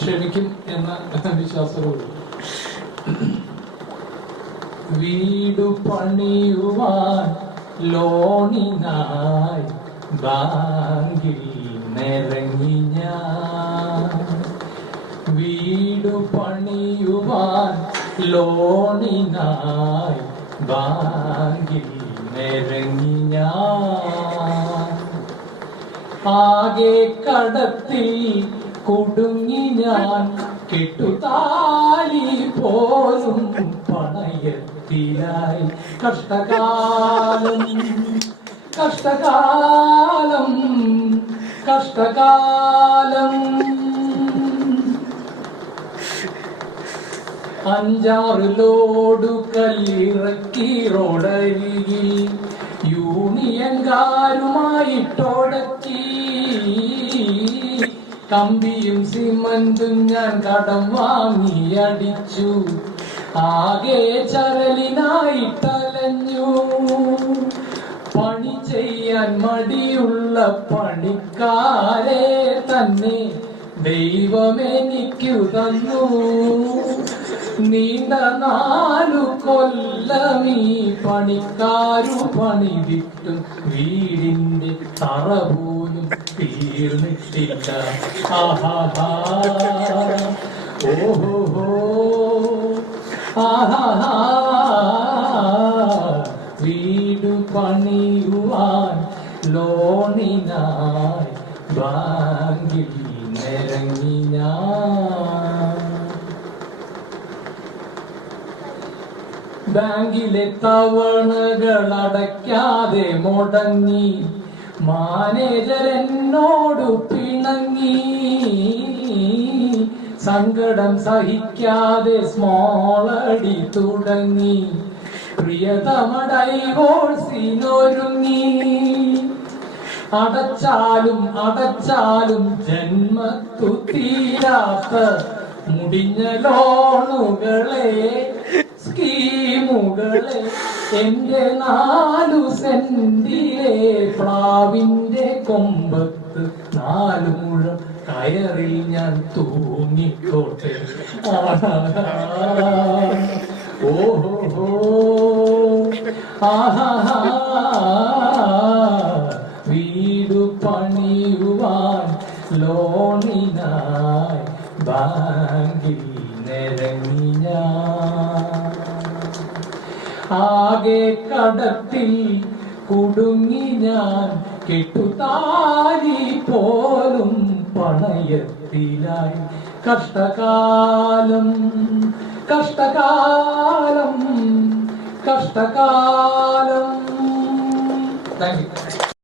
ക്ഷമിക്കും എന്ന വിശ്വാസത്തോട് വീടു പണിയുവാൻ ലോണിനായി ബാങ്കിൽ നിറങ്ങി ഞാൻ. വീടു പണിയുവാൻ ലോണിനായി ബാങ്കിൽ നിറങ്ങി ഞാൻ. ആകെ കടത്തിൽ കുടുങ്ങി ഞാൻ, കെട്ടുതാലി പോലും പണയത്തിലായി. കഷ്ടകാലം കഷ്ടകാലം കഷ്ടകാലം. 5-6 ലോഡു കല്ലിറക്കി റോഡരികിൽ യൂണിയൻകാരുമായിട്ടോടക്കി. കമ്പിയും സിമന്റും ഞാൻ കടം വാങ്ങി അടിച്ചു. ആകെ ചരലിനായിട്ടലഞ്ഞു. പണി ചെയ്യാൻ മടിയുള്ള പണിക്കാരെ തന്നെ ദൈവമെനിക്കു തന്നു. നീണ്ട 4 കൊല്ലമീ പണിക്കാരു പണിതിട്ടും വീടിന്റെ തറ പോലും തീർന്നിട്ടില്ല. ആഹാ ഓഹോ ആഹാ. വീടു പണിയുവാൻ ലോണിനായി ബാങ്കിൽ നിറങ്ങി ഞാൻ. ബാങ്കിലെ തവണകൾ അടയ്ക്കാതെ മുടങ്ങി. മാനേജർ എന്നോട് പിണങ്ങി. സങ്കടം സഹിക്കാതെ സ്മോളടി തുടങ്ങി. പ്രിയതമ ഡൈവോഴ്സിനൊരുങ്ങി. അടച്ചാലും അടച്ചാലും ജന്മത്തു തീരാത്ത മുടിഞ്ഞ ലോണുകളെ, സ്കീമുകളെ. എന്റെ 4 സെന്റിലെ പ്ലാവിന്റെ കൊമ്പത്ത് 4 മുഴം കയറിൽ ഞാൻ തൂങ്ങിക്കോട്ടെ. ഓഹോ ആഹാ. വീടു പണിയുവാൻ ലോണിനായി ബാങ്കിൽ നിറങ്ങി ഞാൻ. ആകെ കടത്തിൽ കുടുങ്ങി ഞാൻ, കെട്ടുതാലി പോലും പണയത്തിലായി. കഷ്ടകാലം കഷ്ടകാലം കഷ്ടകാലം. Thank you.